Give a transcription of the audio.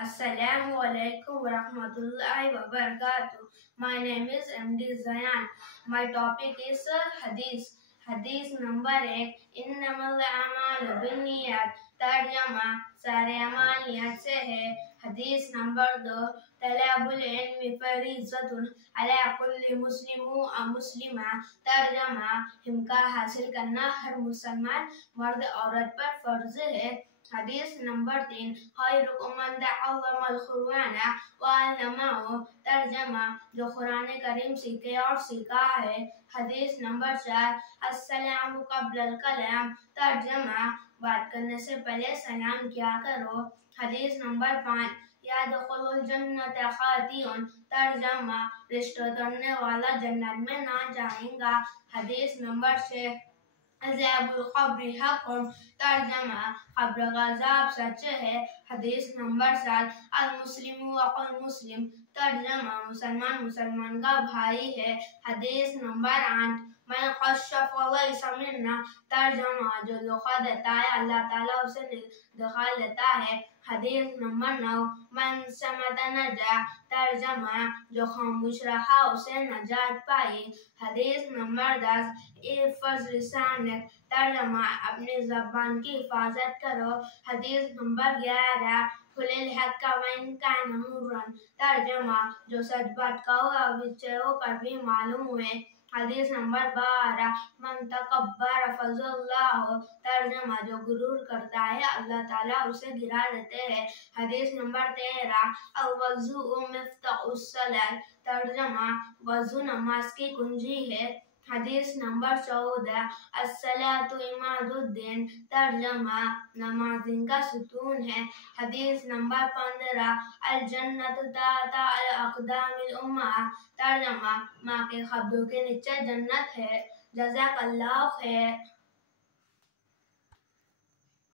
Assalamu alaikum wa rahmatullahi wa barakatuh. My name is MD Zayan. My topic is Hadith. Hadith number 1. Innamal a'malu binniyat. तर्जमा सारे अमाल नियत से है। हदीस नंबर 2. तलबुल इल्म फरीज़तुन अला कुल्लि मुस्लिम व मुस्लिमा। तर्जमा हिमका हासिल करना हर मुसलमान मर्द औरत पर फर्ज है। हदीस नंबर 3. खैरुकुम मन तअल्लमल कुरआन व अल्लमहु। तर्जमा जो कुरान करीम सीखे और सिखा है। हदीस नंबर 4. अस्सलामु क़ब्लल कलाम। तर्जमा बात करने से पहले सलाम किया करो। हदीस नंबर 5. यदखुलुल जन्नत खातिउन। तर्जमा रिश्ते तोड़ने वाला जन्नत में ना जाएगा। हदीस नंबर 6. अज़ाबुल क़ब्रि हक़्क़ुन। तर्जमा क़ब्र का अज़ाब सच है। हदीस नंबर 7. अल मुस्लिमु अख़ुल मुस्लिम। तर्जमा मुसलमान मुसलमान का भाई है। हदीस नंबर 8. मन क़श्श फ़लैसा मिन्ना। तर्जमा जो धोखा देता है अल्लाह ताला उसे दिखा लेता है। हदीस नंबर 9. मन समत नजा। तर्जमा जो खामोश रहा उसे नजात पाई। हदीस नंबर 10. इफ़्ज़ लिसानक। तर्जमा अपनी ज़बान की हिफाजत करो। हदीस नंबर 11. कुलिल हक़्क़ वइन कान मुर्रन। तर्जमा जो सच बात कहो अविचे होकर भी मालूम हुए। हदीस नंबर 12. मन तकब्बर फज़ल्लाहु। तर्जमा जो गुरूर करता है अल्लाह ताला उसे गिरा देते हैं। हदीस नंबर 13. अल-वज़ू मिफ्ताहुस सलात। तर्जमा वज़ू नमाज की कुंजी है। हदीस नंबर 14. अस्सलातु इमादुद्दीन। तर्जमा नमाज दिन का सुतून है। हदीस नंबर 15. अल जन्नतु तहता अल अक़दामिल उम्महात। तर्जमा माँ के कब्रों के नीचे जन्नत है। जज़ाकल्लाहु खैर।